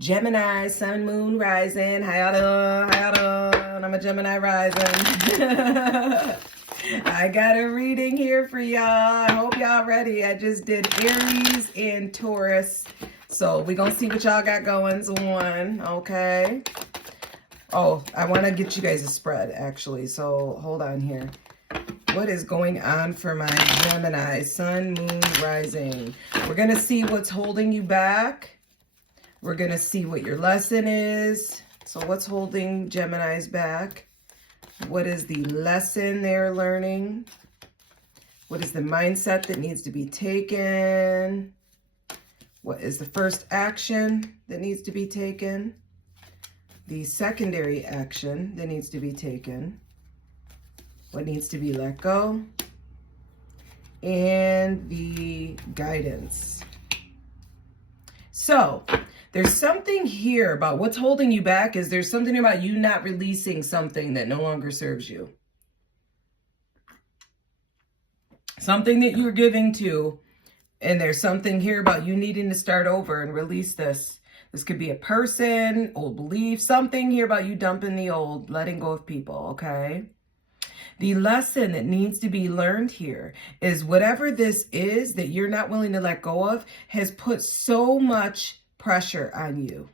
Gemini, sun, moon, rising. How y'all doing? How y'all doing? I'm a Gemini rising. I got a reading here for y'all. I hope y'all ready. I just did Aries and Taurus. So we're going to see what y'all got going on. Okay. Oh, I want to get you guys a spread, actually. So hold on here. What is going on for my Gemini? Sun, moon, rising. We're going to see what's holding you back. We're going to see what your lesson is. So what's holding Gemini's back? What is the lesson they're learning? What is the mindset that needs to be taken? What is the first action that needs to be taken? The secondary action that needs to be taken? What needs to be let go? And the guidance. So there's something here about what's holding you back. Is there's something about you not releasing something that no longer serves you. Something that you're giving to, and there's something here about you needing to start over and release this. This could be a person, old belief, something here about you dumping the old, letting go of people, okay? The lesson that needs to be learned here is whatever this is that you're not willing to let go of has put so much pressure on you.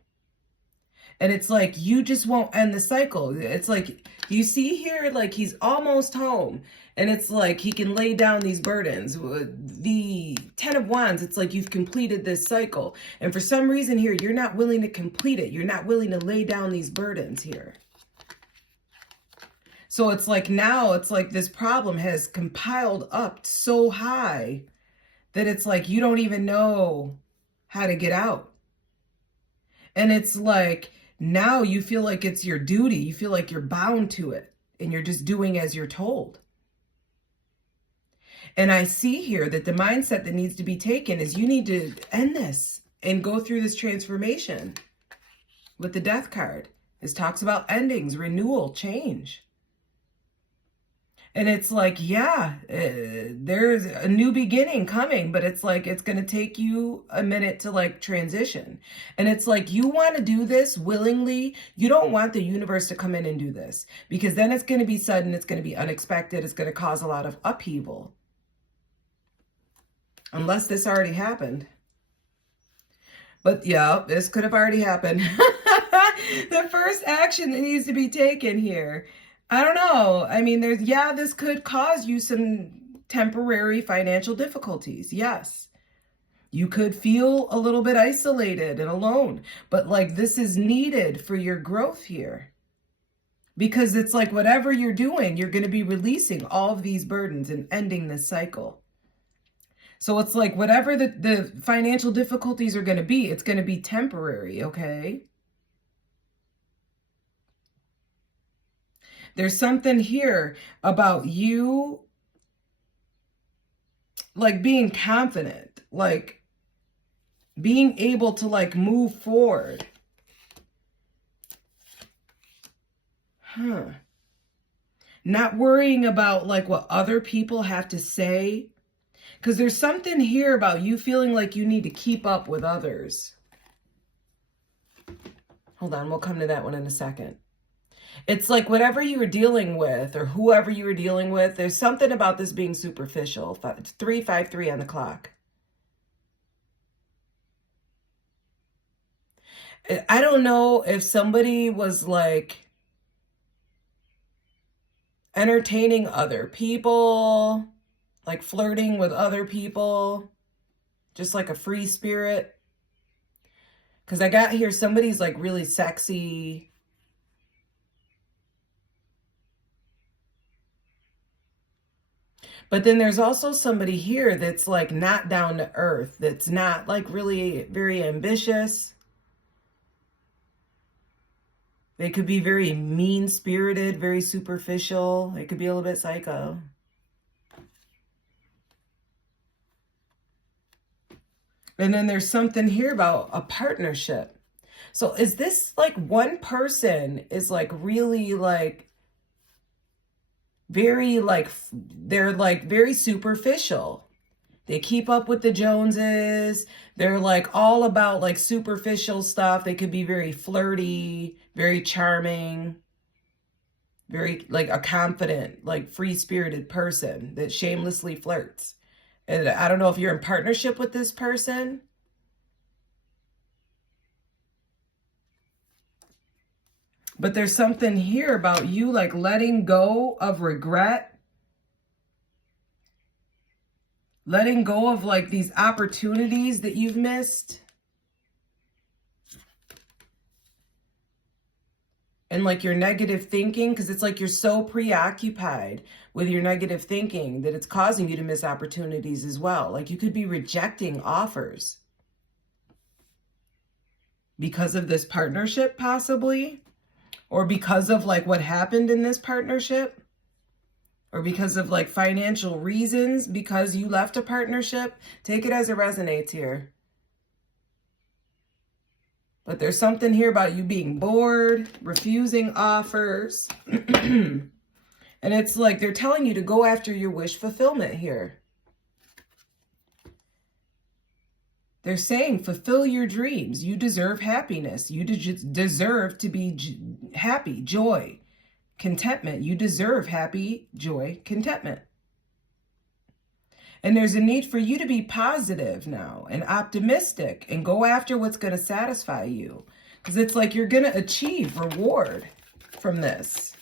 And it's like you just won't end the cycle. It's like you see here, like he's almost home. And it's like he can lay down these burdens. The 10 of Wands, it's like you've completed this cycle. And for some reason here, you're not willing to complete it. You're not willing to lay down these burdens here. So it's like now it's like this problem has compiled up so high that it's like you don't even know how to get out. And it's like now you feel like it's your duty. You feel like you're bound to it and you're just doing as you're told. And I see here that the mindset that needs to be taken is you need to end this and go through this transformation with the Death card. This talks about endings, renewal, change. And it's like, yeah, there's a new beginning coming, but it's like, it's going to take you a minute to like transition. And it's like, you want to do this willingly. You don't want the universe to come in and do this because then it's going to be sudden. It's going to be unexpected. It's going to cause a lot of upheaval. Unless this already happened. But yeah, this could have already happened. The first action that needs to be taken here. I don't know. I mean, this could cause you some temporary financial difficulties. Yes. You could feel a little bit isolated and alone, but like this is needed for your growth here. Because it's like whatever you're doing, you're going to be releasing all of these burdens and ending this cycle. So it's like whatever the financial difficulties are going to be, it's going to be temporary, okay? There's something here about you like being confident, like being able to like move forward. Not worrying about like what other people have to say. Because there's something here about you feeling like you need to keep up with others. Hold on, we'll come to that one in a second. It's like whatever you were dealing with or whoever you were dealing with, there's something about this being superficial. It's 353 on the clock. I don't know if somebody was like entertaining other people, like flirting with other people, just like a free spirit. Because I got here, somebody's like really sexy. But then there's also somebody here that's like not down to earth, that's not like really very ambitious. They could be very mean-spirited, very superficial. They could be a little bit psycho. And then there's something here about a partnership. So is this like one person is like really like very like, they're like very superficial. They keep up with the Joneses. They're like all about like superficial stuff. They could be very flirty, very charming, very like a confident, like free-spirited person that shamelessly flirts. And I don't know if you're in partnership with this person. But there's something here about you like letting go of regret. Letting go of like these opportunities that you've missed. And like your negative thinking, because it's like you're so preoccupied with your negative thinking that it's causing you to miss opportunities as well. Like you could be rejecting offers because of this partnership possibly, or because of like what happened in this partnership, or because of like financial reasons, because you left a partnership. Take it as it resonates here. But there's something here about you being bored, refusing offers. And it's like they're telling you to go after your wish fulfillment here. They're saying fulfill your dreams. You deserve happiness. You deserve to be happy, joy, contentment. You deserve happy, joy, contentment. And there's a need for you to be positive now and optimistic and go after what's going to satisfy you. Because it's like you're going to achieve reward from this.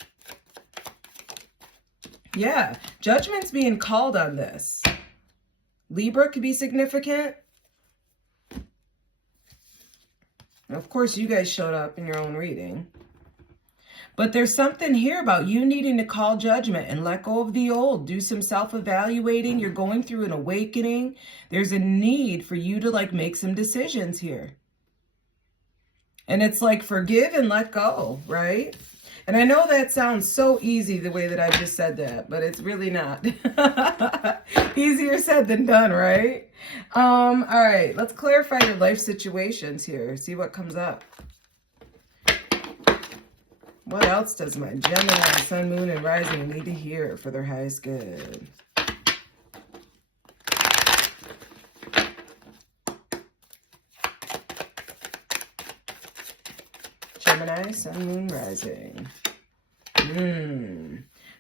Yeah, judgment's being called on this. Libra could be significant. Of course, you guys showed up in your own reading. But there's something here about you needing to call judgment and let go of the old. Do some self-evaluating. You're going through an awakening. There's a need for you to like make some decisions here. And it's like forgive and let go, right? And I know that sounds so easy the way that I just said that, but it's really not. Easier said than done, right? All right, let's clarify your life situations here. See what comes up. What else does my Gemini, Sun, Moon, and Rising need to hear for their highest good? Gemini, Sun, Moon, Rising.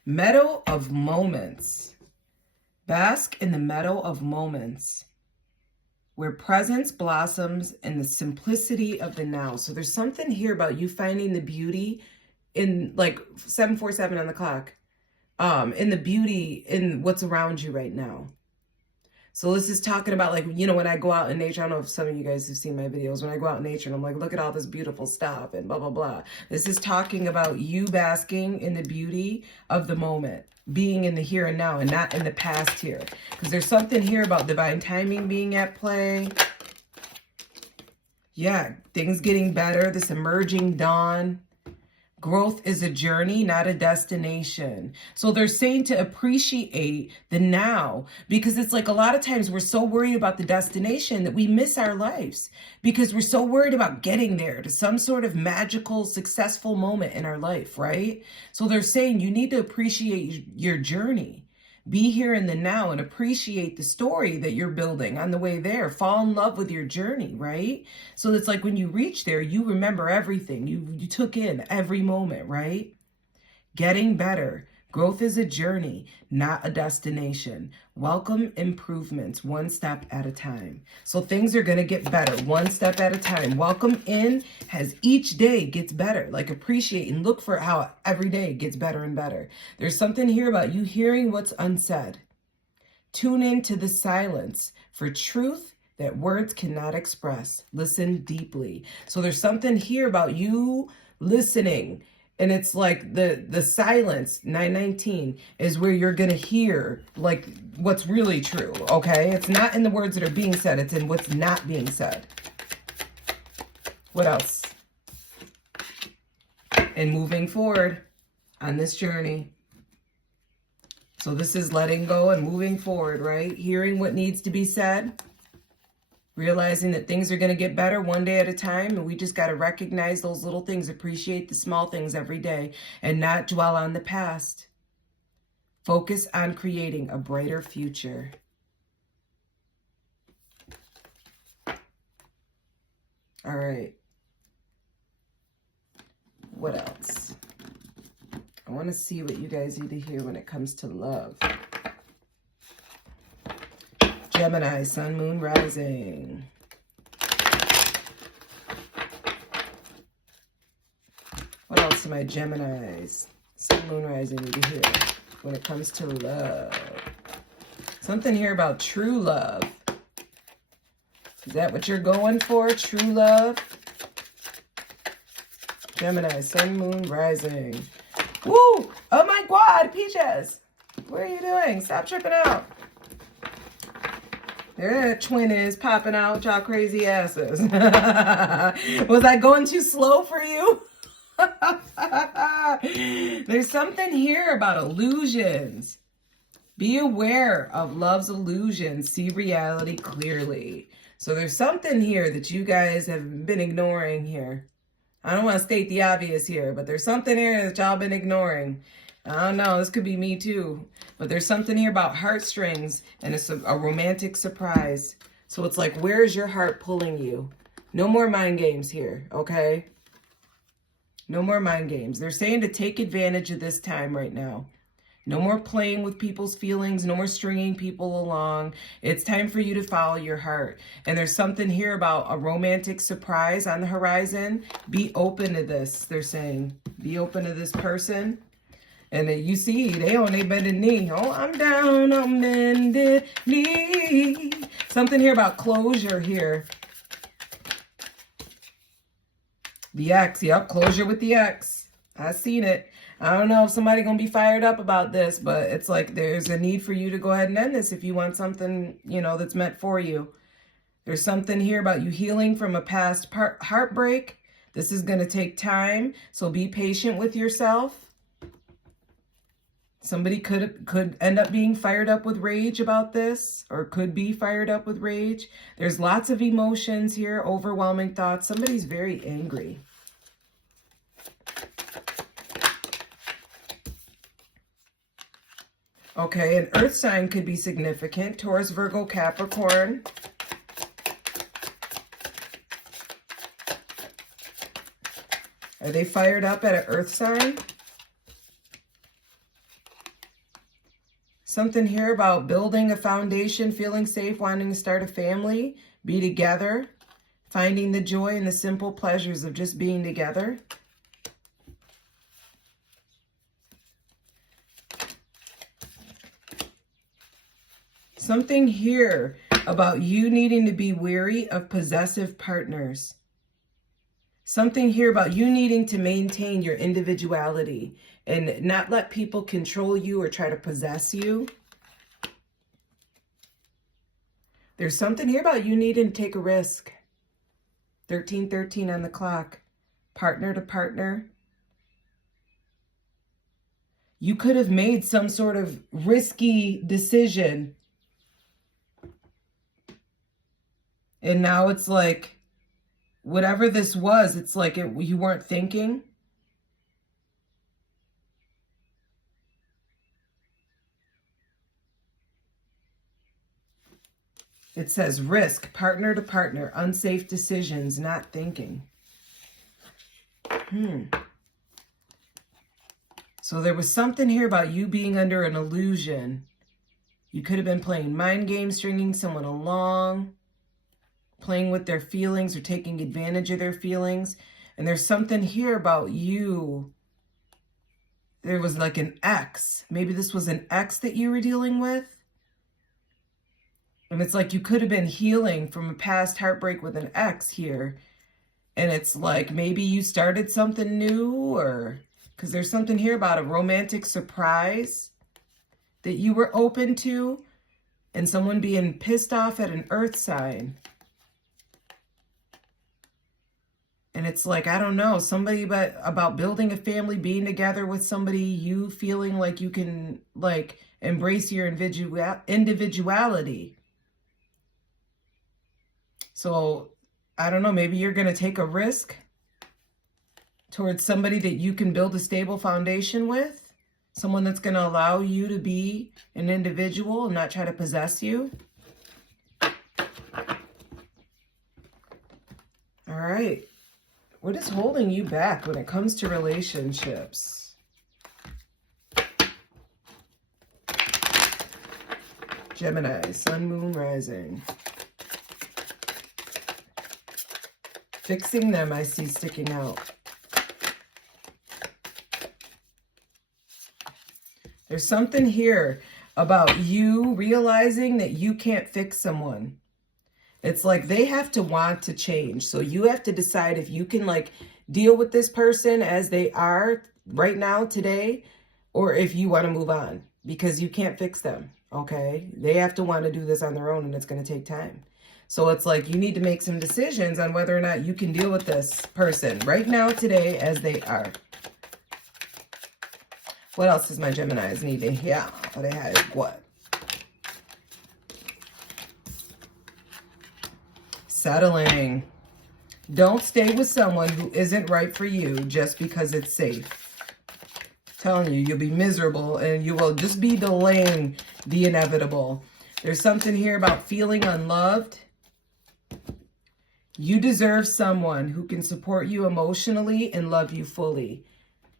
Meadow of moments. Bask in the meadow of moments, where presence blossoms in the simplicity of the now. So there's something here about you finding the beauty in like 747 on the clock, in the beauty in what's around you right now. So this is talking about like, you know, when I go out in nature, I don't know if some of you guys have seen my videos, when I go out in nature and I'm like, look at all this beautiful stuff and blah, blah, blah. This is talking about you basking in the beauty of the moment, being in the here and now and not in the past here. Because there's something here about divine timing being at play. Yeah, things getting better, this emerging dawn. Growth is a journey, not a destination. So they're saying to appreciate the now, because it's like a lot of times we're so worried about the destination that we miss our lives because we're so worried about getting there to some sort of magical, successful moment in our life, right? So they're saying you need to appreciate your journey. Be here in the now and appreciate the story that you're building on the way there. Fall in love with your journey, right? So it's like when you reach there, you remember everything. You took in every moment, right? Getting better. Growth is a journey, not a destination. Welcome improvements one step at a time. So things are going to get better one step at a time. Welcome in as each day gets better. Like appreciate and look for how every day gets better and better. There's something here about you hearing what's unsaid. Tune into the silence for truth that words cannot express. Listen deeply. So there's something here about you listening. And it's like the silence, 919, is where you're going to hear like what's really true, okay? It's not in the words that are being said. It's in what's not being said. What else? And moving forward on this journey. So this is letting go and moving forward, right? Hearing what needs to be said. Realizing that things are going to get better one day at a time, and we just got to recognize those little things, appreciate the small things every day, and not dwell on the past. Focus on creating a brighter future. All right. What else? I want to see what you guys need to hear when it comes to love. Gemini, sun, moon, rising. What else do my Geminis, sun, moon, rising need to hear when it comes to love? Something here about true love. Is that what you're going for? True love? Gemini, sun, moon, rising. Woo! Oh my God, Peaches! What are you doing? Stop tripping out. There that twin is popping out, y'all crazy asses. Was I going too slow for you? There's something here about illusions. Be aware of love's illusions. See reality clearly. So there's something here that you guys have been ignoring here. I don't want to state the obvious here, but there's something here that y'all been ignoring. I don't know, this could be me too. But there's something here about heartstrings, and it's a romantic surprise. So it's like, where is your heart pulling you? No more mind games here, okay? No more mind games. They're saying to take advantage of this time right now. No more playing with people's feelings. No more stringing people along. It's time for you to follow your heart. And there's something here about a romantic surprise on the horizon. Be open to this, they're saying. Be open to this person. And you see, they on their bended knee. Oh, I'm down on bended knee. Something here about closure here. The ex, yep, closure with the ex. I seen it. I don't know if somebody gonna be fired up about this, but it's like there's a need for you to go ahead and end this if you want something, you know, that's meant for you. There's something here about you healing from a past heartbreak. This is gonna take time, so be patient with yourself. Somebody could end up being fired up with rage about this, or could be fired up with rage. There's lots of emotions here, overwhelming thoughts. Somebody's very angry. Okay, an earth sign could be significant. Taurus, Virgo, Capricorn. Are they fired up at an earth sign? Something here about building a foundation, feeling safe, wanting to start a family, be together, finding the joy and the simple pleasures of just being together. Something here about you needing to be wary of possessive partners. Something here about you needing to maintain your individuality and not let people control you or try to possess you. There's something here about you needing to take a risk. 1313 on the clock. Partner to partner. You could have made some sort of risky decision. And now it's like, whatever this was, it's like you weren't thinking. It says risk, partner to partner, unsafe decisions, not thinking. So there was something here about you being under an illusion. You could have been playing mind games, stringing someone along, playing with their feelings or taking advantage of their feelings. And there's something here about you. There was like an ex. Maybe this was an ex that you were dealing with. And it's like you could have been healing from a past heartbreak with an ex here. And it's like maybe you started something new, or because there's something here about a romantic surprise that you were open to, and someone being pissed off at an earth sign. And it's like, I don't know, somebody about building a family, being together with somebody, you feeling like you can like embrace your individuality. So I don't know, maybe you're going to take a risk towards somebody that you can build a stable foundation with. Someone that's going to allow you to be an individual and not try to possess you. All right. What is holding you back when it comes to relationships? Gemini, sun, moon, rising. Fixing them, I see sticking out. There's something here about you realizing that you can't fix someone. It's like they have to want to change. So you have to decide if you can like deal with this person as they are right now, today, or if you want to move on because you can't fix them. Okay. They have to want to do this on their own and it's going to take time. So it's like you need to make some decisions on whether or not you can deal with this person right now, today, as they are. What else does my Geminis need to hear? They had what? Settling. Don't stay with someone who isn't right for you just because it's safe. I'm telling you, you'll be miserable and you will just be delaying the inevitable. There's something here about feeling unloved. You deserve someone who can support you emotionally and love you fully.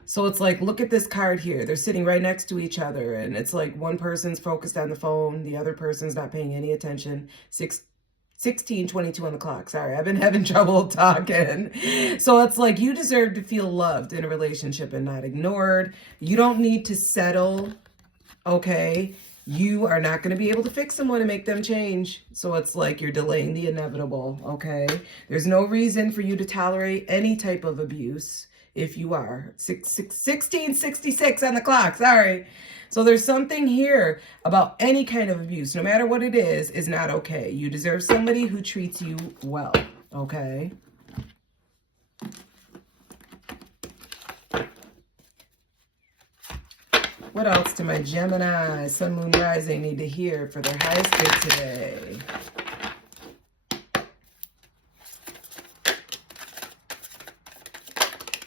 So it's like, look at this card here. They're sitting right next to each other. And it's like one person's focused on the phone. The other person's not paying any attention. 16:22 on the clock. Sorry, I've been having trouble talking. So it's like you deserve to feel loved in a relationship and not ignored. You don't need to settle, okay? You are not going to be able to fix someone and make them change. So it's like you're delaying the inevitable, okay? There's no reason for you to tolerate any type of abuse if you are. 16:66 on the clock, sorry. So there's something here about any kind of abuse, no matter what it is not okay. You deserve somebody who treats you well, okay? What else do my Gemini, sun, moon, rising need to hear for their highest good today?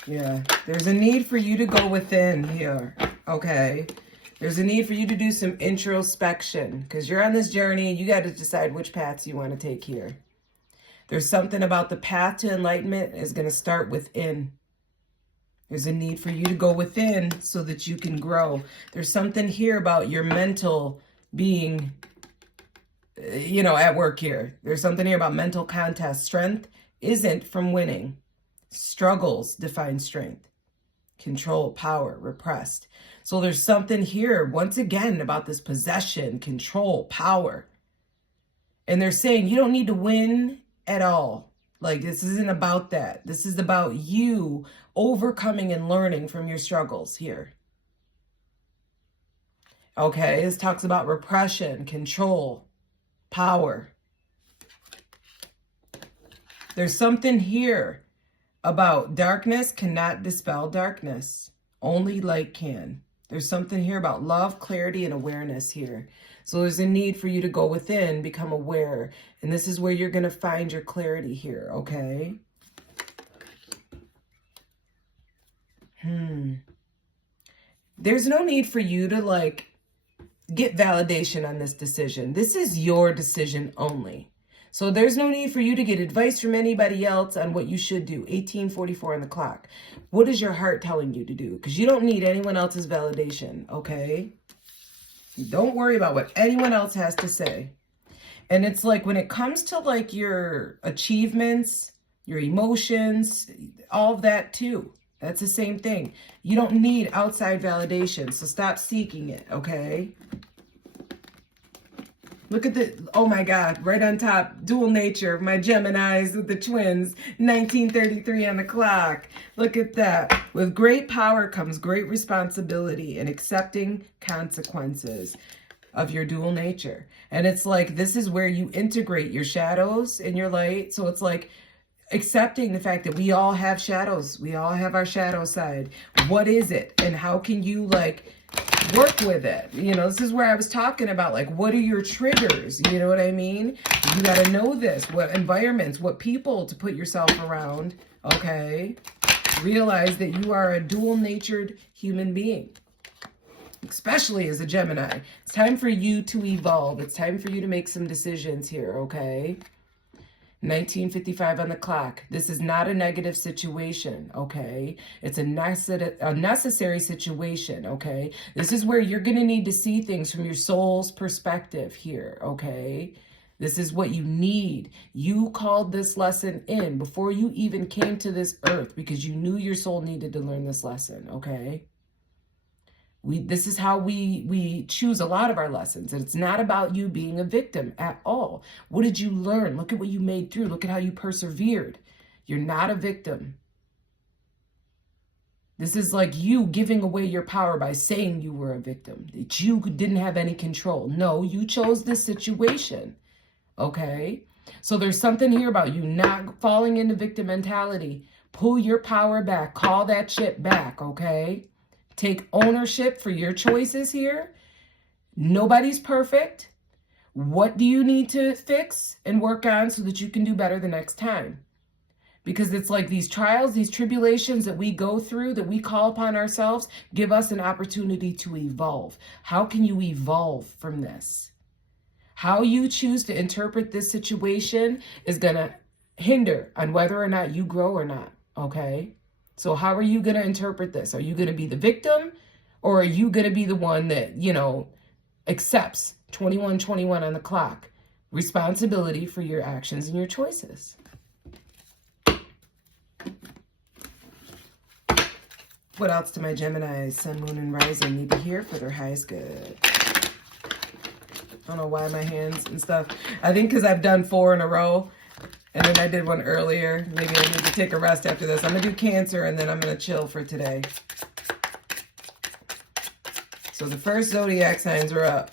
Yeah, there's a need for you to go within here, okay? There's a need for you to do some introspection because you're on this journey. You got to decide which paths you want to take here. There's something about the path to enlightenment is going to start within. There's a need for you to go within so that you can grow. There's something here about your mental being, at work here. There's something here about mental contest. Strength isn't from winning. Struggles define strength. Control, power, repressed. So there's something here, once again, about this possession, control, power. And they're saying you don't need to win at all. Like, this isn't about that. This is about you overcoming and learning from your struggles here. Okay, this talks about repression, control, power. There's something here about darkness cannot dispel darkness. Only light can. There's something here about love, clarity, and awareness here. So there's a need for you to go within, become aware. And this is where you're going to find your clarity here, okay? There's no need for you to, get validation on this decision. This is your decision only. So there's no need for you to get advice from anybody else on what you should do. 18:44 on the clock. What is your heart telling you to do? Because you don't need anyone else's validation, okay? Don't worry about what anyone else has to say. And it's like when it comes to your achievements, your emotions, all of that too. That's the same thing. You don't need outside validation, so stop seeking it, okay? Look at oh my God, right on top, dual nature, my Geminis with the twins, 1933 on the clock. Look at that. With great power comes great responsibility and accepting consequences of your dual nature. And it's like, this is where you integrate your shadows and your light. So it's like accepting the fact that we all have shadows. We all have our shadow side. What is it? And how can you work with it? This is where I was talking about, what are your triggers? You know what I mean? You got to know this, what environments, what people to put yourself around, okay? Realize that you are a dual-natured human being, especially as a Gemini. It's time for you to evolve. It's time for you to make some decisions here, okay? 19:55 on the clock. This is not a negative situation, okay? It's a necessary situation, okay? This is where you're going to need to see things from your soul's perspective here, okay? This is what you need. You called this lesson in before you even came to this earth because you knew your soul needed to learn this lesson, okay? This is how we choose a lot of our lessons. And it's not about you being a victim at all. What did you learn? Look at what you made through. Look at how you persevered. You're not a victim. This is like you giving away your power by saying you were a victim, that you didn't have any control. No, you chose this situation, okay? So there's something here about you not falling into victim mentality. Pull your power back. Call that shit back, okay? Take ownership for your choices here. Nobody's perfect. What do you need to fix and work on so that you can do better the next time? Because it's like these trials, these tribulations that we go through, that we call upon ourselves, give us an opportunity to evolve. How can you evolve from this? How you choose to interpret this situation is going to hinder on whether or not you grow or not, okay? So how are you going to interpret this? Are you going to be the victim, or are you going to be the one that, you know, accepts 21:21 on the clock, responsibility for your actions and your choices? What else do my Geminis, Sun, Moon, and Rising need to hear for their highest good? I don't know why my hands and stuff. I think because I've done 4 in a row. And then I did one earlier. Maybe I need to take a rest after this. I'm going to do Cancer, and then I'm going to chill for today. So the first zodiac signs are up.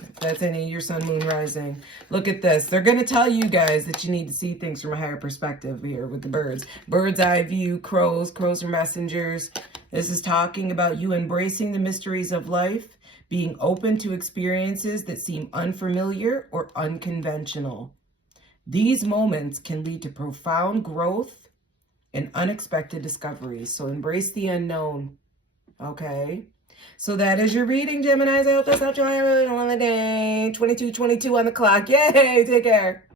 If that's any of your Sun, Moon, Rising. Look at this. They're going to tell you guys that you need to see things from a higher perspective here with the birds. Bird's eye view, crows. Crows are messengers. This is talking about you embracing the mysteries of life, being open to experiences that seem unfamiliar or unconventional. These moments can lead to profound growth and unexpected discoveries. So embrace the unknown, okay? So that is your reading, Geminis. I hope that's helped you on the day. 22:22 on the clock. Yay! Take care.